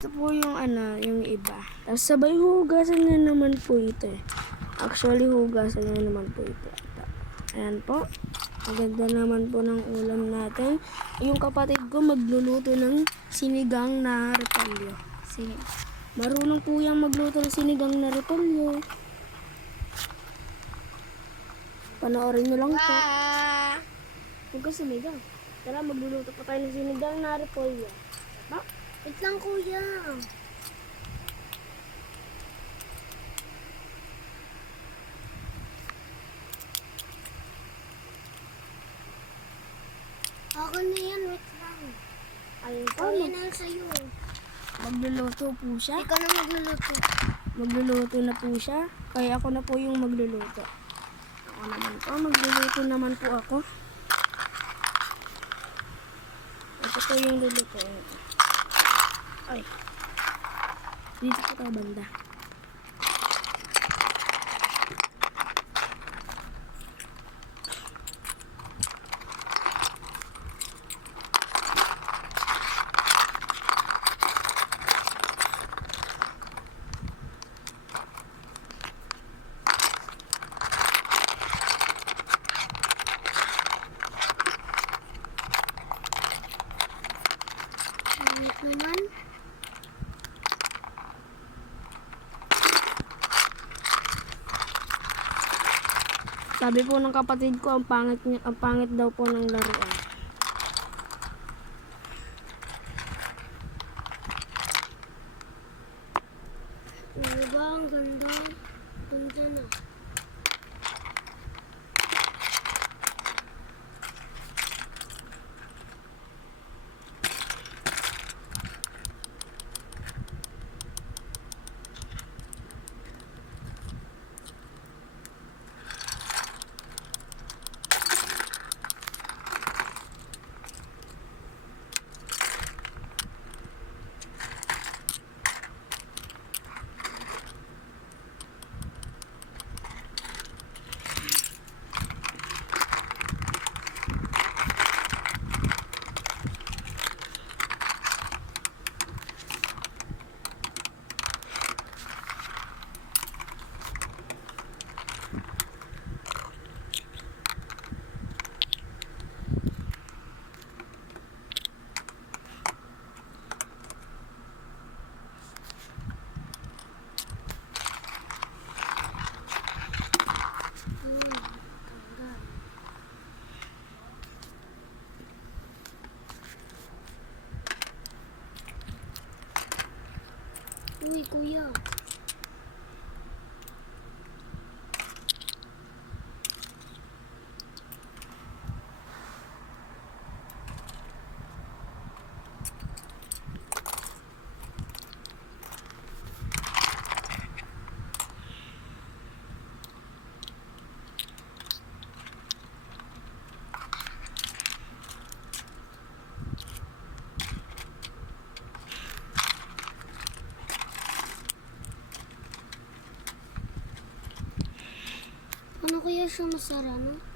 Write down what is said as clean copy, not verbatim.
Ito po yung yung iba. Tapos sabay hugasan na naman po ito eh. Actually, hugasan na naman po ito. Ayan po. Maganda naman po ng ulam natin. Yung kapatid ko magluluto ng sinigang na repolyo. Sige. Marunong po yung magluto ng sinigang na repolyo. Panoorin nyo lang po. Huwag ka sinigang. Tara, magluluto po tayo ng sinigang na repolyo. Diba? Wait lang, kuya. Ako na yan, wait lang. Ayun po. Kaya na yan sa'yo. Magluluto po siya. Ikaw na magluluto. Magluluto na po siya. Kaya ako na po yung magluluto. Ako naman po. Magluluto naman po ako. Ito po yung luluto. Ay. Dito po tayo banda. Wait naman. Sabi po ng kapatid ko, ang pangit daw po ng laruan. Ano ba? Ang ganda. Ganda na. Uy, kuya. Ano kaya siya masara, no?